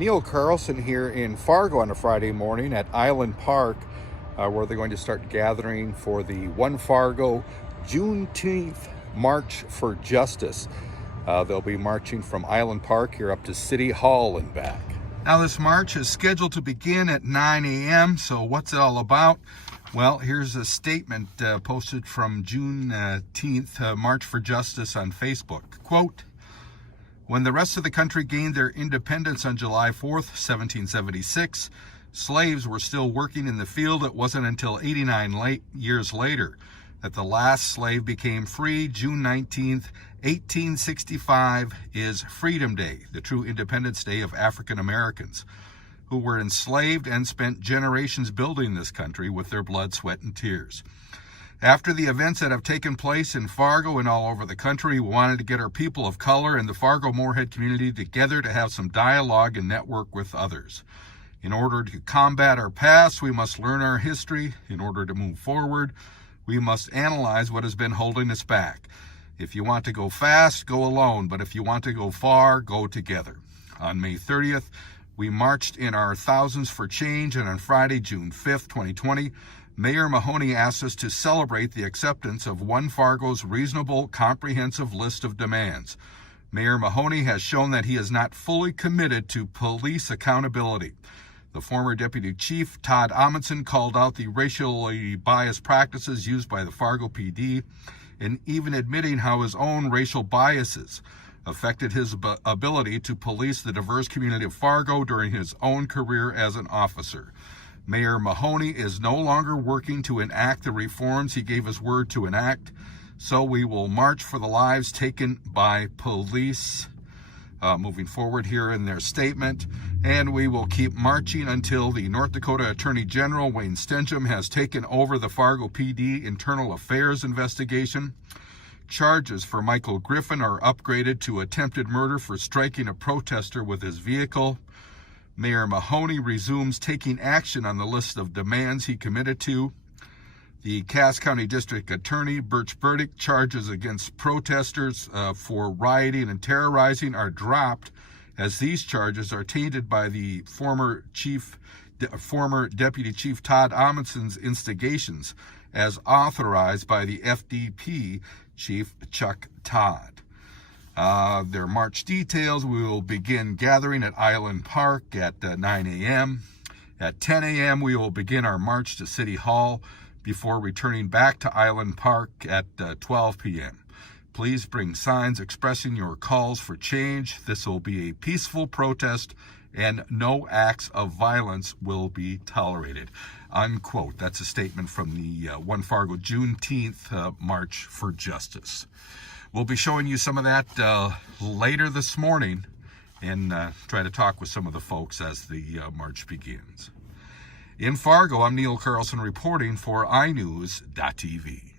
Neil Carlson here in Fargo on a Friday morning at Island Park, where they're going to start gathering for the One Fargo June Teenth March for Justice. They'll be marching from Island Park here up to City Hall and back. Now this march is scheduled to begin at 9 a.m. So what's it all about? Well, here's a statement posted from June Teenth, March for Justice on Facebook. Quote, "When the rest of the country gained their independence on July 4th, 1776, slaves were still working in the field. It wasn't until 89 years later that the last slave became free. June 19th, 1865 is Freedom Day, the true Independence Day of African Americans, who were enslaved and spent generations building this country with their blood, sweat, and tears. After the events that have taken place in Fargo and all over the country, we wanted to get our people of color and the Fargo-Moorhead community together to have some dialogue and network with others. In order to combat our past, we must learn our history. In order to move forward, we must analyze what has been holding us back. If you want to go fast, go alone, but if you want to go far, go together." On May 30th, we marched in our Thousands for Change, and on Friday, June 5th, 2020, Mayor Mahoney asked us to celebrate the acceptance of One Fargo's reasonable, comprehensive list of demands. Mayor Mahoney has shown that he is not fully committed to police accountability. The former Deputy Chief, Todd Amundsen, called out the racially biased practices used by the Fargo PD, and even admitting how his own racial biases affected his ability to police the diverse community of Fargo during his own career as an officer. Mayor Mahoney is no longer working to enact the reforms he gave his word to enact, so we will march for the lives taken by police. Moving forward here in their statement, and we will keep marching until the North Dakota Attorney General Wayne Stensham has taken over the Fargo PD Internal Affairs investigation. Charges for Michael Griffin are upgraded to attempted murder for striking a protester with his vehicle. Mayor Mahoney resumes taking action on the list of demands he committed to. The Cass County District Attorney, Birch Burdick, charges against protesters for rioting and terrorizing are dropped, as these charges are tainted by the former Deputy Chief Todd Amundsen's instigations, as authorized by the FDP Chief Chuck Todd. Their march details: we will begin gathering at Island Park at 9 a.m. At 10 a.m., we will begin our march to City Hall before returning back to Island Park at 12 p.m. Please bring signs expressing your calls for change. This will be a peaceful protest, and no acts of violence will be tolerated. Unquote. That's a statement from the One Fargo Juneteenth March for Justice. We'll be showing you some of that later this morning, and try to talk with some of the folks as the march begins. In Fargo, I'm Neil Carlson reporting for iNewZ.TV.